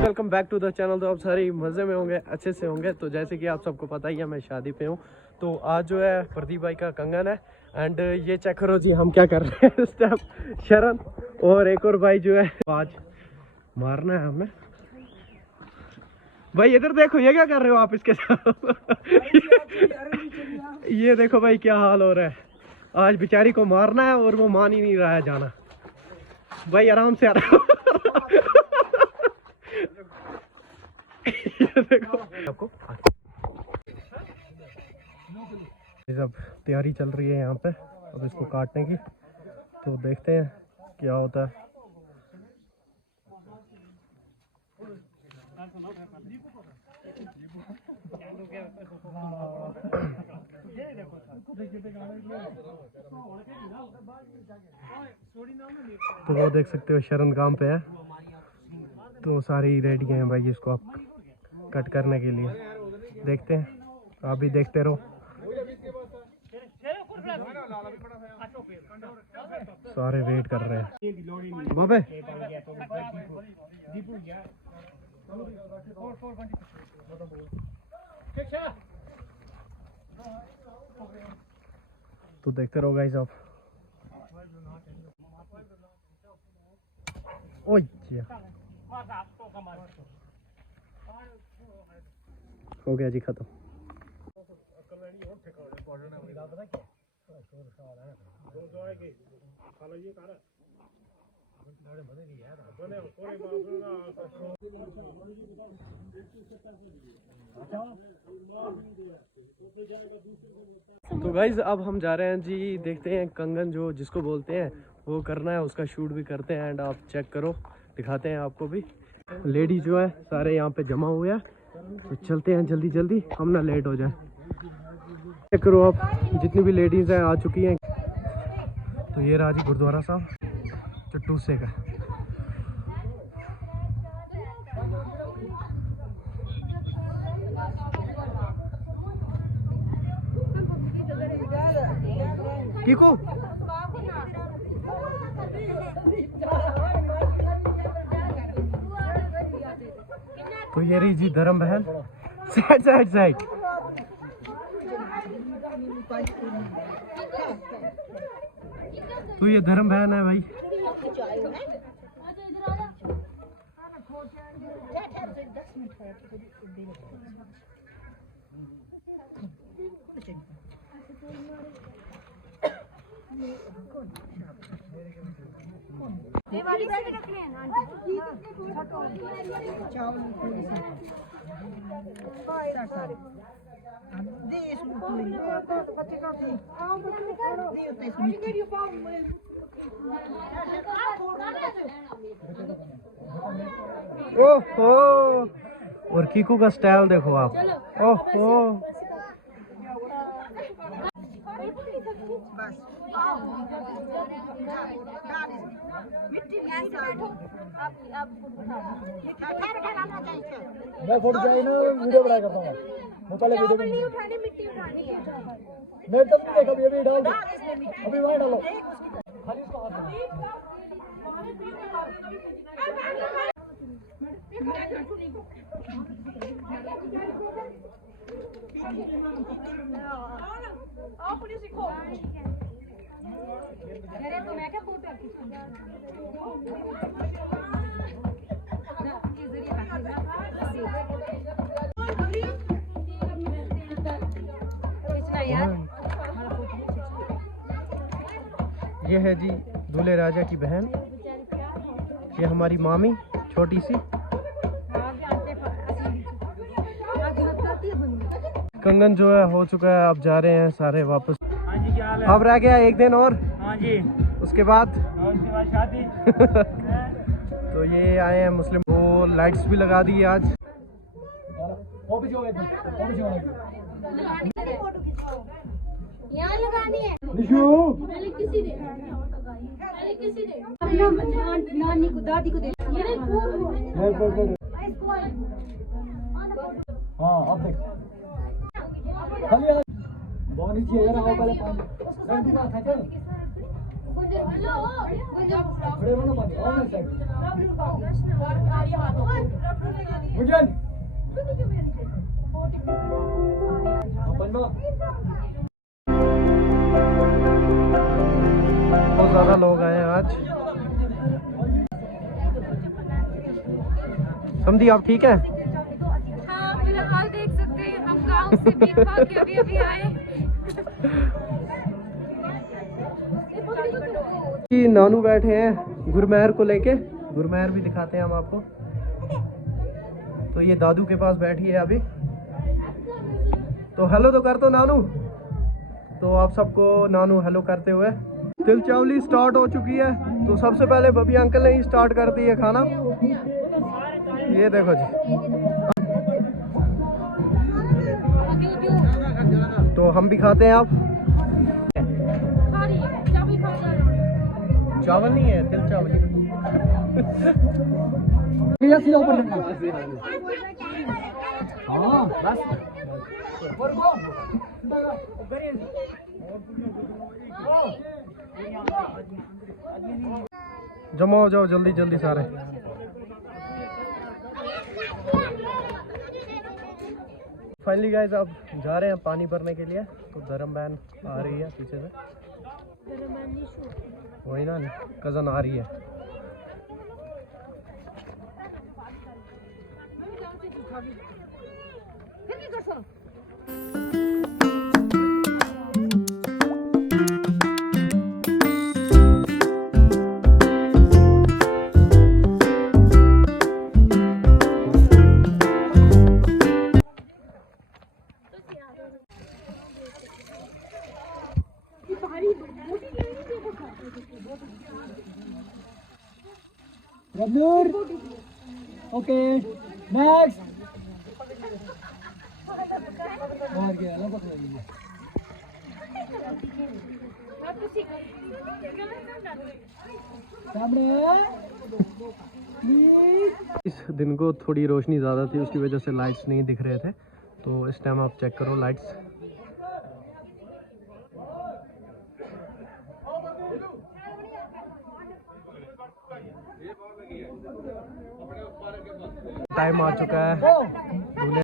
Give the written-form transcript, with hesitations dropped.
Welcome back to the channel. तो आप सारे मज़े में होंगे, अच्छे से होंगे। तो जैसे कि आप सबको पता ही है, मैं शादी पे हूँ। तो आज जो है प्रदीप भाई का कंगन है। एंड ये चेक करो जी, हम क्या कर रहे हैं इस टाइम। शरण और एक और भाई जो है, आज मारना है हमें। भाई इधर देखो, ये क्या कर रहे हो आप इसके साथ? ये देखो भाई क्या हाल हो रहा है। आज बेचारी को मारना है और वो मान ही नहीं रहा है जाना। भाई आराम से आराम। ये देखो आपको सब तैयारी चल रही है यहाँ पे अब इसको काटने की। तो देखते हैं क्या होता है। तो वो देख सकते हो शरण काम पे है। तो सारी रेडी हैं भाई इसको आप कट करने के लिए। देखते हैं, आप भी देखते रहो। सारे वेट कर रहे हैं। बाबे तो देखते रहो गाइस आप। ओए हो गया जी खत्म। तो गाइज अब हम जा रहे हैं जी, देखते हैं कंगन जो जिसको बोलते हैं वो करना है, उसका शूट भी करते हैं। एंड आप चेक करो, दिखाते हैं आपको भी। लेडी जो है सारे यहाँ पे जमा हुए हैं। तो चलते हैं जल्दी जल्दी, हम ना लेट हो जाए। चेक करो आप, जितनी भी लेडीज हैं आ चुकी हैं। तो ये रहा जी गुरुद्वारा साहब चट्टू से का। कीकू तो ये रही जी धर्म बहन। Side side side. तो ये धर्म बहन है भाई। ओहो, और कीकू का स्टाइल देखो आप। ओहो मैं फोटो चाहिए ना, वीडियो बना करता हूँ। मैं पहले वीडियो नहीं उठानी, मिट्टी उठानी है। मैं तब नहीं देखा, अभी डाल दो, अभी वहाँ डालो। खाली इसको हाथ में। ये है जी दूल्हे राजा की बहन। ये हमारी मामी छोटी सी। कंगन जो है हो चुका है, अब जा रहे हैं सारे वापस। अब रह गया एक दिन और। हाँ जी, उसके बाद शादी। तो ये आए हैं मुस्लिम, वो लाइट्स भी लगा दी आज। यहाँ लगानी है। नानी को दादी को दे। हाँ अब देख खाली बहुत नीचे यार आओ पहले पानी सर तू था चल बड़े बनो पानी और ना साइड मुजन बनवा बहुत ज़्यादा लोग आए हैं आज। समझी आप ठीक है? हाँ मेरा हाल देख सकते हैं, हम गांव से बीत भाग के अभी आए। नानू बैठे हैं गुरमेहर को लेके, गुरमेहर भी दिखाते हैं हम आपको। तो ये दादू के पास बैठी है अभी, तो हेलो तो कर दो नानू। तो आप सबको नानू हेलो करते हुए तिल चावली स्टार्ट हो चुकी है। तो सबसे पहले बबी अंकल ने ही स्टार्ट कर दी है खाना। ये देखो जी, तो हम भी खाते हैं। आप चावल नहीं है, तिल चावल। हाँ बस जमा हो जाओ जल्दी जल्दी सारे। फाइनली गाइस आप जा रहे हैं पानी भरने के लिए। तो धर्म बहन आ रही है पीछे से, वही ना कजन आ रही है। रबनूर ओके नेक्स्ट और क्या अलग बात है। सामने इस दिन को थोड़ी रोशनी ज़्यादा थी, उसकी वजह से लाइट्स नहीं दिख रहे थे। तो इस टाइम आप चेक करो लाइट्स। टाइम आ चुका है